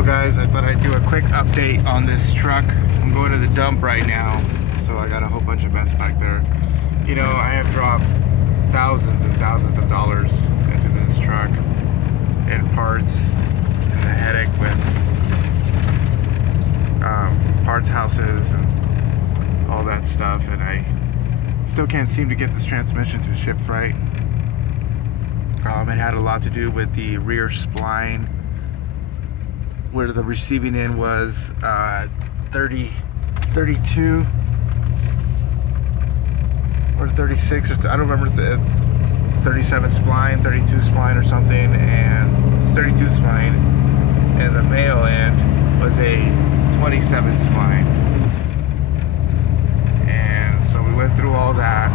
Well guys, I thought I'd do a quick update on this truck. I'm going to the dump right now, so I got a whole bunch of mess back there. You know, I have dropped thousands and thousands of dollars into this truck in parts and the headache with parts houses and all that stuff, and I still can't seem to get this transmission to shift right. It had a lot to do with the rear spline, where the receiving end was 32 or 36, or I don't remember, the 37 spline, 32 spline or something, and it's 32 spline, and the male end was a 27 spline. And so we went through all that.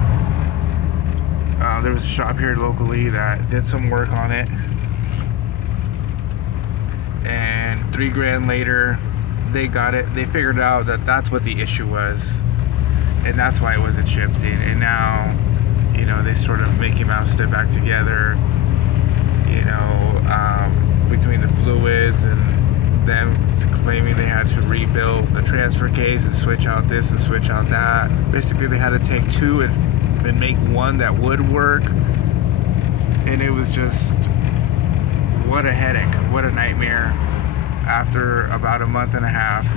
There was a shop here locally that did some work on it, and $3,000 later they got it. They figured out that that's what the issue was, and that's why it wasn't shifting. And now, you know, they sort of Mickey Moused it back together, you know, between the fluids and them claiming they had to rebuild the transfer case and switch out this and switch out that. Basically they had to take two and make one that would work, and it was just, what a headache, what a nightmare. After about a month and a half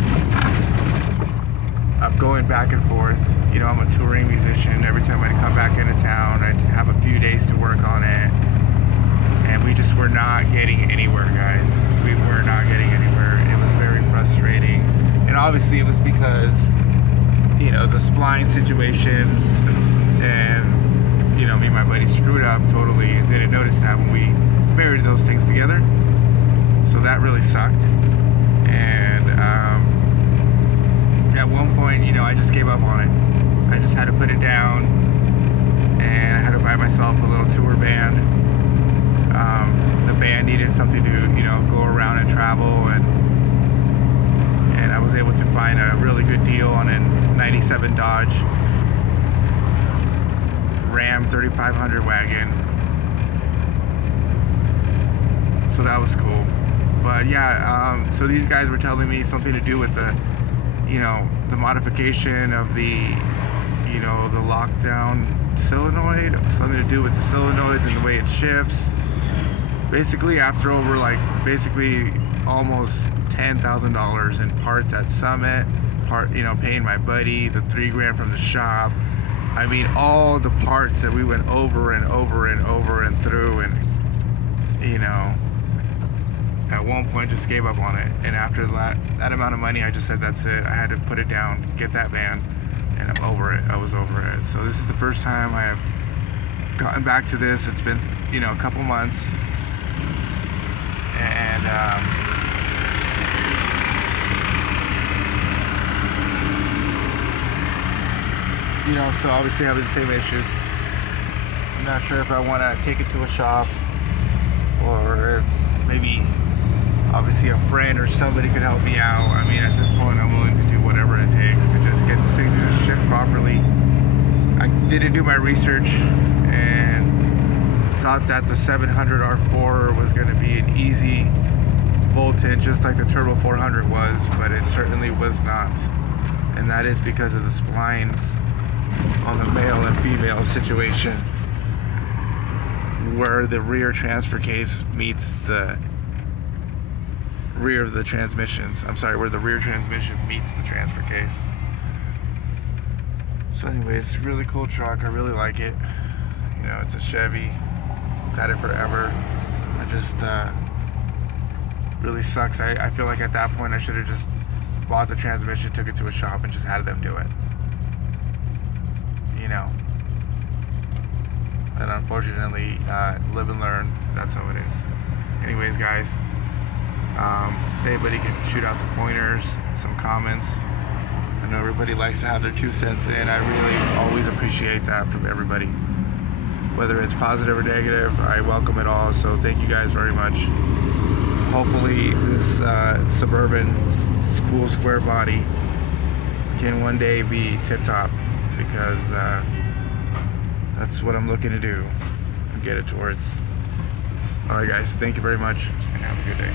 of going back and forth, you know, I'm a touring musician. Every time I'd come back into town, I'd have a few days to work on it, and we just were not getting anywhere, guys. We were not getting anywhere. It was very frustrating, and obviously it was because, you know, the spline situation, and, you know, me and my buddy screwed up totally and didn't notice that when we married those things together. So that really sucked. And at one point, you know, I just gave up on it. I just had to put it down, and I had to buy myself a little tour band. The band needed something to, you know, go around and travel, and I was able to find a really good deal on a 97 Dodge Ram 3500 wagon. So that was cool. But yeah, so these guys were telling me something to do with the, you know, the modification of the, you know, the lockdown solenoid, something to do with the solenoids and the way it shifts. Basically, after over like basically almost $10,000 in parts at Summit, you know, paying my buddy the $3,000 from the shop. I mean, all the parts that we went over and over and over and through, and, you know, at one point just gave up on it. And after that amount of money, I just said, that's it. I had to put it down, get that van, and I'm over it. I was over it. So this is the first time I have gotten back to this. It's been, you know, a couple months, and you know, so obviously having the same issues. I'm not sure if I want to take it to a shop, or if maybe, obviously, a friend or somebody could help me out. I mean, at this point, I'm willing to do whatever it takes to just get this thing to just shift properly. I didn't do my research and thought that the 700 R4 was going to be an easy voltage, just like the Turbo 400 was, but it certainly was not. And that is because of the splines on the male and female situation, where the rear transfer case meets the rear of the transmissions. I'm sorry, where the rear transmission meets the transfer case. So anyways, really cool truck. I really like it. You know, it's a Chevy. I've had it forever. I just really sucks. I feel like at that point I should have just bought the transmission, took it to a shop, and just had them do it. You know. And unfortunately, live and learn. That's how it is. Anyways, guys, if anybody can shoot out some pointers, some comments. I know everybody likes to have their 2 cents in. I really always appreciate that from everybody. Whether it's positive or negative, I welcome it all. So thank you guys very much. Hopefully this Suburban cool square body can one day be tip-top, because that's what I'm looking to do and get it towards. Alright guys, thank you very much, and have a good day.